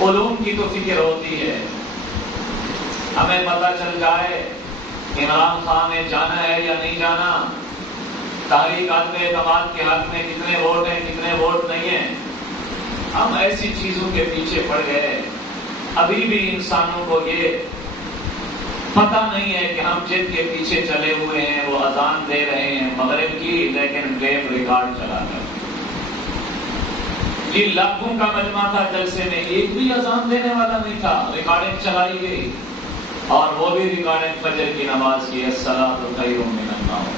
علوم کی تو فکر ہوتی ہے، ہمیں پتہ چل جائے عمران خان نے جانا ہے یا نہیں جانا، تحریک عدم اعتماد کے حق میں کتنے ووٹ ہیں کتنے ووٹ نہیں ہیں۔ ہم ایسی چیزوں کے پیچھے پڑ گئے، ابھی بھی انسانوں کو یہ پتہ نہیں ہے کہ ہم جن کے پیچھے چلے ہوئے ہیں وہ اذان دے رہے ہیں مغرب کی، لیکن ٹیپ ریکارڈ چلا کر۔ یہ لاکھوں کا مجمع تھا جلسے میں، ایک بھی اذان دینے والا نہیں تھا، ریکارڈنگ چلائی گئی، اور وہ بھی ریکارڈنگ فجر کی نماز کی، الصلاۃ خیر من النوم۔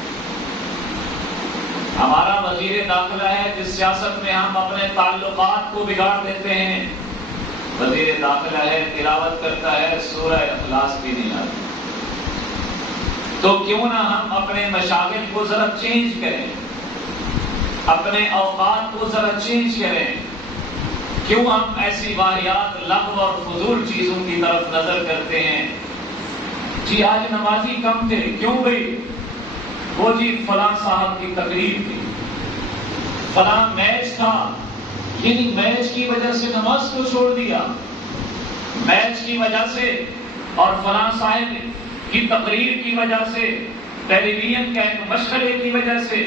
ہمارا وزیر داخلہ ہے جس سیاست میں ہم اپنے تعلقات کو بگاڑ دیتے ہیں، وزیر داخلہ ہے تلاوت کرتا ہے سورہ اخلاص بھی نہیں آتی۔ تو کیوں نہ ہم اپنے مشاغل کو ذرا چینج کریں، اپنے اوقات کو ذرا چینج کریں، کیوں ہم ایسی واہیات لغو اور فضول چیزوں کی طرف نظر کرتے ہیں؟ جی آج نمازی کم تھے، کیوں بھائی؟ وہ جی فلاں صاحب کی تقریر تھی، فلاں میچ تھا، یعنی میچ کی وجہ سے نماز کو چھوڑ دیا، میچ کی وجہ سے اور فلاں صاحب کی تقریر کی وجہ سے، ٹیلی ویژن کے ایک مشغلے کی وجہ سے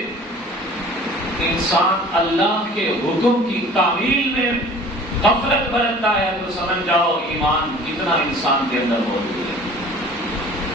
انسان اللہ کے حکم کی تعمیل میں غفلت برتتا ہے، تو سمجھ جاؤ ایمان کتنا انسان کے اندر موجود ہے۔